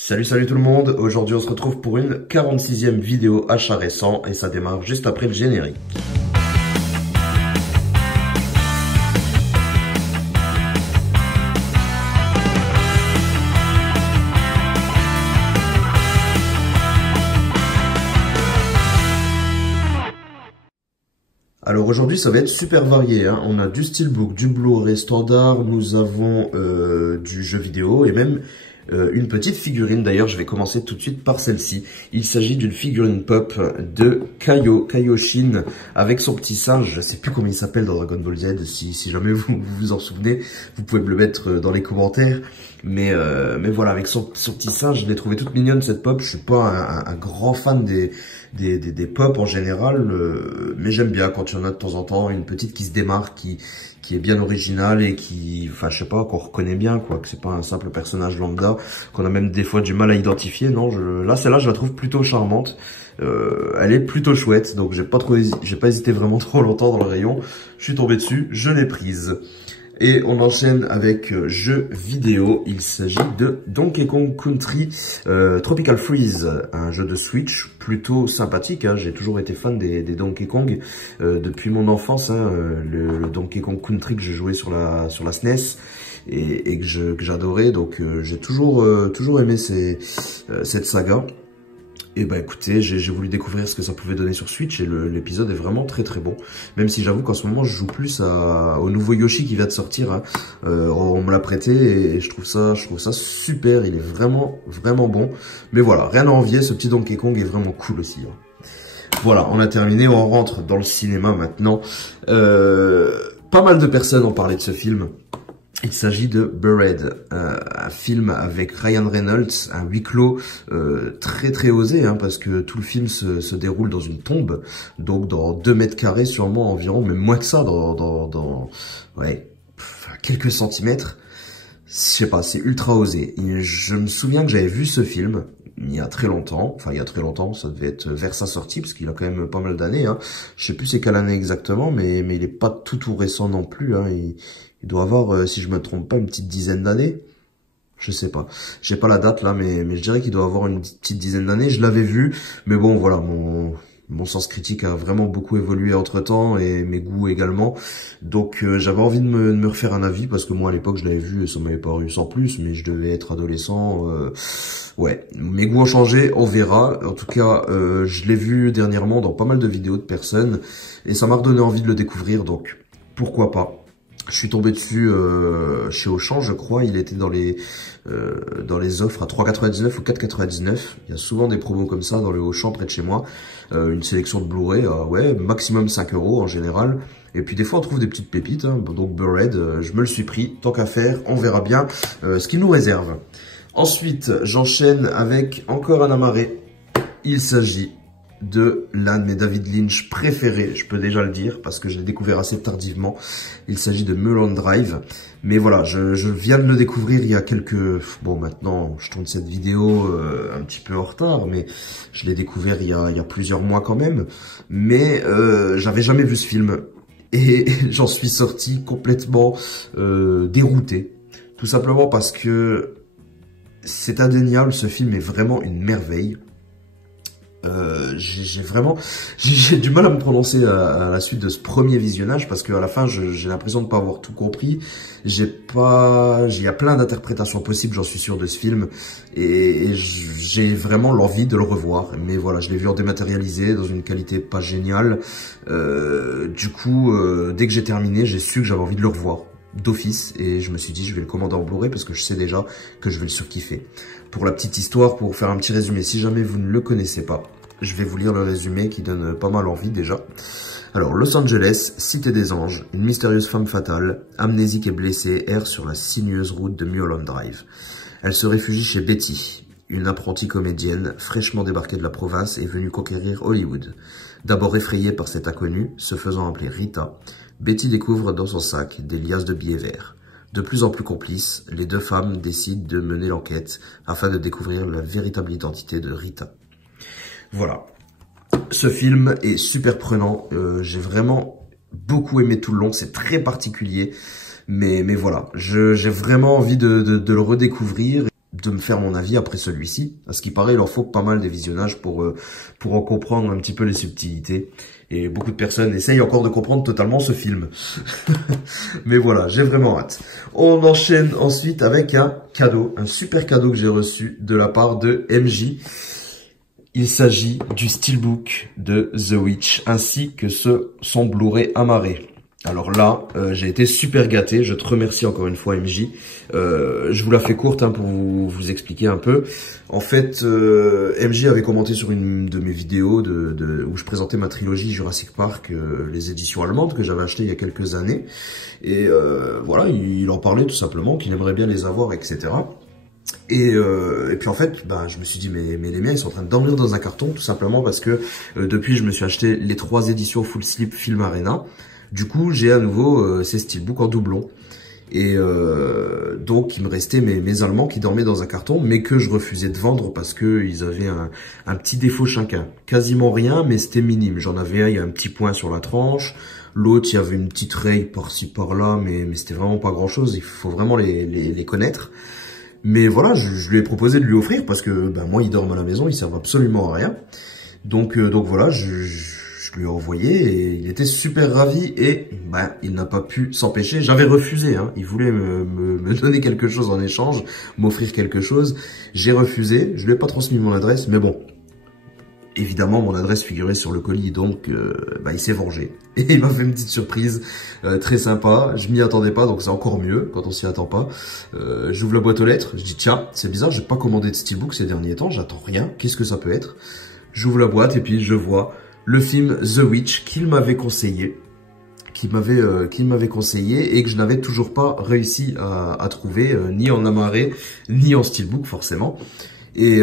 Salut tout le monde, aujourd'hui on se retrouve pour une 46e vidéo achat récent et ça démarre juste après le générique. Alors aujourd'hui ça va être super varié, hein. On a du steelbook, du Blu-ray standard, nous avons du jeu vidéo et même une petite figurine. D'ailleurs je vais commencer tout de suite par celle-ci. Il s'agit d'une figurine pop de Kaioshin avec son petit singe. Je sais plus comment il s'appelle dans Dragon Ball Z, si jamais vous vous en souvenez, vous pouvez me le mettre dans les commentaires. Mais voilà, avec son petit singe, je l'ai trouvé toute mignonne cette pop. Je suis pas un grand fan des pop en général, mais j'aime bien quand il y en a de temps en temps une petite qui se démarque, qui est bien originale et qui, enfin je sais pas, qu'on reconnaît bien quoi, que c'est pas un simple personnage lambda, qu'on a même des fois du mal à identifier. Non, là celle-là je la trouve plutôt charmante, elle est plutôt chouette, donc j'ai pas hésité vraiment trop longtemps dans le rayon, je suis tombé dessus, je l'ai prise. Et on enchaîne avec jeu vidéo. Il s'agit de Donkey Kong Country Tropical Freeze, un jeu de Switch plutôt sympathique, hein. J'ai toujours été fan des Donkey Kong depuis mon enfance, hein. Le Donkey Kong Country que je jouais sur la SNES et que j'adorais, donc j'ai toujours aimé cette saga. Et bah écoutez, j'ai voulu découvrir ce que ça pouvait donner sur Switch et l'épisode est vraiment très bon. Même si j'avoue qu'en ce moment je joue plus au nouveau Yoshi qui vient de sortir, hein. On me l'a prêté et je trouve ça super, il est vraiment bon. Mais voilà, rien à envier, ce petit Donkey Kong est vraiment cool aussi, hein. Voilà, on a terminé, on rentre dans le cinéma maintenant. Pas mal de personnes ont parlé de ce film. Il s'agit de Buried, un film avec Ryan Reynolds, un huis clos très osé, hein, parce que tout le film se déroule dans une tombe, donc dans 2 mètres carrés sûrement environ, même moins que ça, ouais, quelques centimètres. Je sais pas, c'est ultra osé. Je me souviens que j'avais vu ce film il y a très longtemps, ça devait être vers sa sortie, parce qu'il a quand même pas mal d'années, hein. Je sais plus c'est quelle année exactement, mais il est pas tout récent non plus, hein. Il doit avoir, si je me trompe pas, une petite dizaine d'années. Je sais pas. J'ai pas la date là, mais je dirais qu'il doit avoir une petite dizaine d'années. Je l'avais vu, mais bon, voilà, mon sens critique a vraiment beaucoup évolué entre temps et mes goûts également. Donc j'avais envie de me refaire un avis parce que moi à l'époque je l'avais vu et ça m'avait paru sans plus, mais je devais être adolescent. Ouais, mes goûts ont changé, on verra. En tout cas, je l'ai vu dernièrement dans pas mal de vidéos de personnes et ça m'a redonné envie de le découvrir, donc pourquoi pas. Je suis tombé dessus chez Auchan, je crois. Il était dans les offres à 3,99 ou 4,99. Il y a souvent des promos comme ça dans le Auchan près de chez moi. Une sélection de Blu-ray, ouais, maximum 5 € en général. Et puis des fois on trouve des petites pépites, hein. Donc Buried, je me le suis pris. Tant qu'à faire, on verra bien ce qu'il nous réserve. Ensuite, j'enchaîne avec encore un amarré. Il s'agit de l'un de mes David Lynch préférés, je peux déjà le dire, parce que je l'ai découvert assez tardivement. Il s'agit de Mulholland Drive. Mais voilà, je viens de le découvrir il y a quelques... Bon, maintenant, je tourne cette vidéo un petit peu en retard, mais je l'ai découvert il y a plusieurs mois quand même. Mais j'avais jamais vu ce film. Et j'en suis sorti complètement dérouté. Tout simplement parce que c'est indéniable, ce film est vraiment une merveille. J'ai du mal à me prononcer à la suite de ce premier visionnage parce qu'à la fin j'ai l'impression de pas avoir tout compris. Il y a plein d'interprétations possibles, j'en suis sûr, de ce film et j'ai vraiment l'envie de le revoir. Mais voilà, je l'ai vu en dématérialisé dans une qualité pas géniale. Du coup, dès que j'ai terminé, j'ai su que j'avais envie de le revoir d'office et je me suis dit je vais le commander en Blu-ray parce que je sais déjà que je vais le surkiffer. Pour la petite histoire, pour faire un petit résumé, si jamais vous ne le connaissez pas, je vais vous lire le résumé qui donne pas mal envie déjà. Alors, Los Angeles, cité des anges, une mystérieuse femme fatale, amnésique et blessée, erre sur la sinueuse route de Mulholland Drive. Elle se réfugie chez Betty, une apprentie comédienne fraîchement débarquée de la province et venue conquérir Hollywood. D'abord effrayée par cet inconnu, se faisant appeler Rita, Betty découvre dans son sac des liasses de billets verts. De plus en plus complices, les deux femmes décident de mener l'enquête afin de découvrir la véritable identité de Rita. Voilà. Ce film est super prenant. J'ai vraiment beaucoup aimé tout le long. C'est très particulier. Mais voilà. J'ai vraiment envie de le redécouvrir. de me faire mon avis après celui-ci. À ce qui paraît, il en faut pas mal des visionnages pour en comprendre un petit peu les subtilités. Et beaucoup de personnes essayent encore de comprendre totalement ce film. Mais voilà, j'ai vraiment hâte. On enchaîne ensuite avec un cadeau, un super cadeau que j'ai reçu de la part de MJ. Il s'agit du steelbook de The Witch, ainsi que son Blu-ray amarré. Alors là, j'ai été super gâté, je te remercie encore une fois MJ. Je vous la fais courte pour vous expliquer un peu. En fait, MJ avait commenté sur une de mes vidéos où je présentais ma trilogie Jurassic Park, les éditions allemandes que j'avais achetées il y a quelques années. Et voilà, il en parlait tout simplement, qu'il aimerait bien les avoir, etc. Et puis en fait, je me suis dit, mais les miens, ils sont en train de dormir dans un carton, tout simplement parce que depuis, je me suis acheté les 3 éditions Full Slip Film Arena. Du coup, j'ai à nouveau ces steelbooks en doublon. Et donc, il me restait mes Allemands qui dormaient dans un carton, mais que je refusais de vendre parce que ils avaient un petit défaut chacun. Quasiment rien, mais c'était minime. J'en avais un, il y a un petit point sur la tranche. L'autre, il y avait une petite raye par-ci, par-là, mais c'était vraiment pas grand-chose. Il faut vraiment les connaître. Mais voilà, je lui ai proposé de lui offrir parce que moi, ils dorment à la maison, ils servent absolument à rien. Donc voilà, je lui ai envoyé et il était super ravi et il n'a pas pu s'empêcher. J'avais refusé, il voulait me donner quelque chose en échange, m'offrir quelque chose. J'ai refusé, je lui ai pas transmis mon adresse, mais bon, évidemment mon adresse figurait sur le colis, donc il s'est vengé. Et il m'a fait une petite surprise très sympa, je m'y attendais pas, donc c'est encore mieux quand on s'y attend pas. J'ouvre la boîte aux lettres, je dis tiens, c'est bizarre, j'ai pas commandé de steelbook ces derniers temps, j'attends rien, qu'est-ce que ça peut être? J'ouvre la boîte et puis je vois le film The Witch qu'il m'avait conseillé, et que je n'avais toujours pas réussi à trouver, ni en amarré, ni en steelbook forcément. Et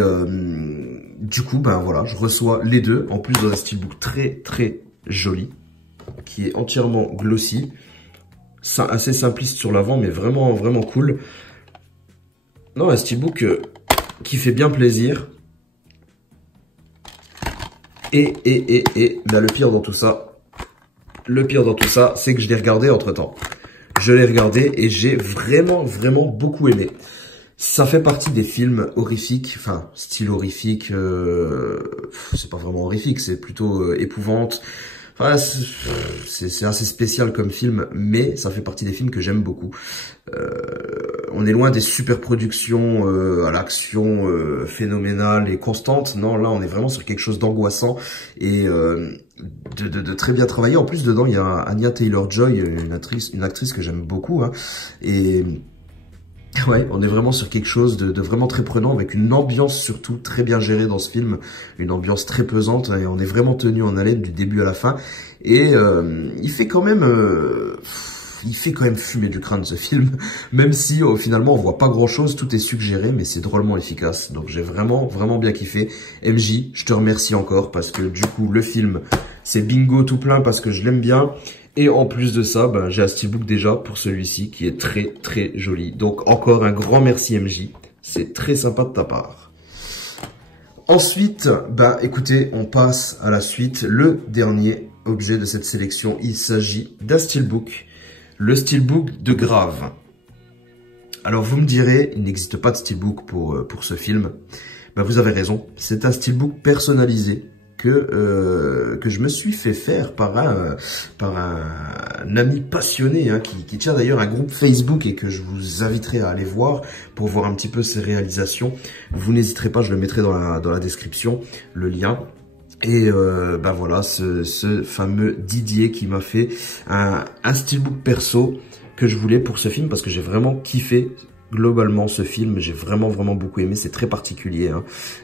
du coup, voilà, je reçois les deux, en plus d'un steelbook très très joli, qui est entièrement glossy, assez simpliste sur l'avant, mais vraiment vraiment cool. Non, un steelbook qui fait bien plaisir. Et le pire dans tout ça, c'est que je l'ai regardé entre-temps. Je l'ai regardé et j'ai vraiment, vraiment beaucoup aimé. Ça fait partie des films horrifiques, enfin, style horrifique, c'est pas vraiment horrifique, c'est plutôt épouvante. Enfin, c'est assez spécial comme film, mais ça fait partie des films que j'aime beaucoup. On est loin des super productions à l'action phénoménale et constante. Non, là, on est vraiment sur quelque chose d'angoissant et de très bien travaillé. En plus, dedans, il y a Anya Taylor-Joy, une actrice que j'aime beaucoup. Et ouais, on est vraiment sur quelque chose de vraiment très prenant, avec une ambiance surtout très bien gérée dans ce film, une ambiance très pesante, et on est vraiment tenu en haleine du début à la fin. Et il fait quand même fumer du crâne ce film, même si finalement on voit pas grand chose, tout est suggéré, mais c'est drôlement efficace. Donc j'ai vraiment vraiment bien kiffé. MJ, je te remercie encore parce que du coup le film c'est bingo tout plein parce que je l'aime bien. Et en plus de ça, j'ai un steelbook déjà pour celui-ci qui est très très joli. Donc encore un grand merci MJ, c'est très sympa de ta part. Ensuite, écoutez, on passe à la suite. Le dernier objet de cette sélection, il s'agit d'un steelbook. Le steelbook de Grave. Alors vous me direz, il n'existe pas de steelbook pour ce film. Vous avez raison, c'est un steelbook personnalisé que je me suis fait faire par un ami passionné qui tient d'ailleurs un groupe Facebook et que je vous inviterai à aller voir pour voir un petit peu ses réalisations. Vous n'hésiterez pas, je le mettrai dans la description, le lien. Et voilà, ce fameux Didier qui m'a fait un steelbook perso que je voulais pour ce film parce que j'ai vraiment kiffé globalement ce film, j'ai vraiment vraiment beaucoup aimé, c'est très particulier,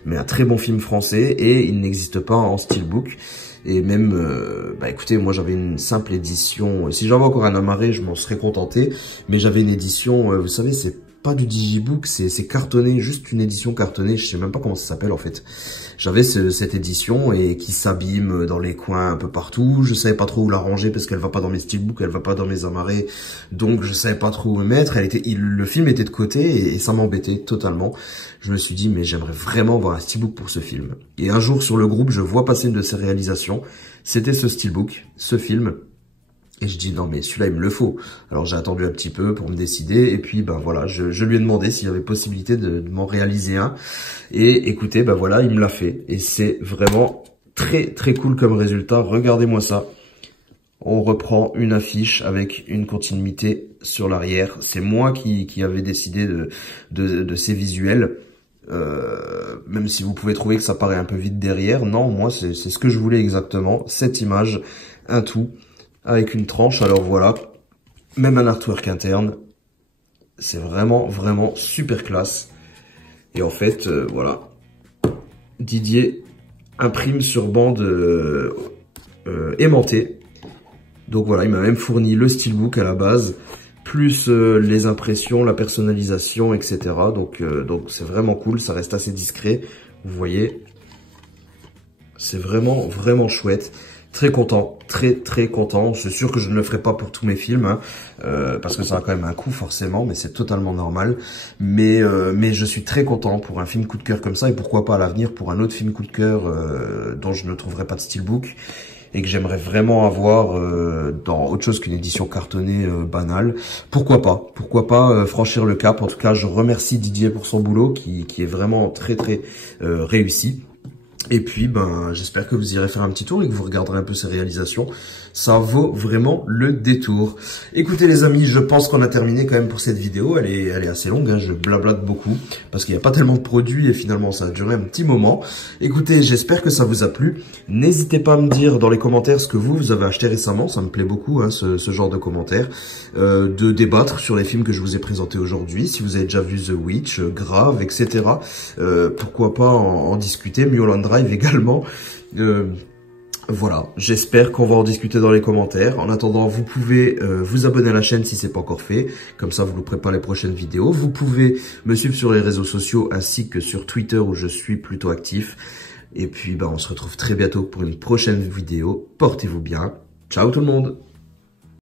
mais un très bon film français et il n'existe pas en steelbook. Et même, écoutez, moi j'avais une simple édition, si j'avais encore un amarré, je m'en serais contenté, mais j'avais une édition, vous savez, c'est pas du digibook, c'est cartonné, juste une édition cartonnée, je sais même pas comment ça s'appelle en fait. J'avais cette édition et qui s'abîme dans les coins un peu partout, je savais pas trop où la ranger parce qu'elle va pas dans mes steelbooks, elle va pas dans mes amarrés, donc je savais pas trop où me mettre, le film était de côté et ça m'embêtait totalement. Je me suis dit mais j'aimerais vraiment avoir un steelbook pour ce film. Et un jour sur le groupe, je vois passer une de ses réalisations, c'était ce steelbook, ce film. Et je dis non mais celui-là il me le faut. Alors j'ai attendu un petit peu pour me décider et puis ben voilà, je lui ai demandé s'il y avait possibilité de m'en réaliser un. Et écoutez, ben voilà, il me l'a fait. Et c'est vraiment très très cool comme résultat. Regardez-moi ça. On reprend une affiche avec une continuité sur l'arrière. C'est moi qui avais décidé de ces visuels. Même si vous pouvez trouver que ça paraît un peu vite derrière. Non, moi c'est ce que je voulais exactement. Cette image, un tout. Avec une tranche, alors voilà, même un artwork interne, c'est vraiment, vraiment super classe. Et en fait, voilà, Didier imprime sur bande aimantée. Donc voilà, il m'a même fourni le steelbook à la base, plus les impressions, la personnalisation, etc. Donc c'est vraiment cool, ça reste assez discret, vous voyez. C'est vraiment, vraiment chouette. Très content, très très content. Je suis sûr que je ne le ferai pas pour tous mes films, hein, parce que ça a quand même un coût forcément, mais c'est totalement normal. Mais je suis très content pour un film coup de cœur comme ça, et pourquoi pas à l'avenir pour un autre film coup de cœur dont je ne trouverai pas de steelbook et que j'aimerais vraiment avoir dans autre chose qu'une édition cartonnée banale. Pourquoi pas franchir le cap. En tout cas, je remercie Didier pour son boulot qui est vraiment très très réussi. Et puis, ben, j'espère que vous irez faire un petit tour et que vous regarderez un peu ces réalisations. Ça vaut vraiment le détour. Écoutez les amis, je pense qu'on a terminé quand même pour cette vidéo. Elle est assez longue, hein, je blablate beaucoup parce qu'il n'y a pas tellement de produits et finalement ça a duré un petit moment. Écoutez, j'espère que ça vous a plu. N'hésitez pas à me dire dans les commentaires ce que vous avez acheté récemment. Ça me plaît beaucoup, hein, ce genre de commentaires. De débattre sur les films que je vous ai présentés aujourd'hui. Si vous avez déjà vu The Witch, Grave, etc. Pourquoi pas en discuter. Mulholland Drive également. Voilà, j'espère qu'on va en discuter dans les commentaires. En attendant, vous pouvez vous abonner à la chaîne si c'est pas encore fait. Comme ça, vous ne louperez pas les prochaines vidéos. Vous pouvez me suivre sur les réseaux sociaux ainsi que sur Twitter où je suis plutôt actif. Et puis, on se retrouve très bientôt pour une prochaine vidéo. Portez-vous bien. Ciao tout le monde!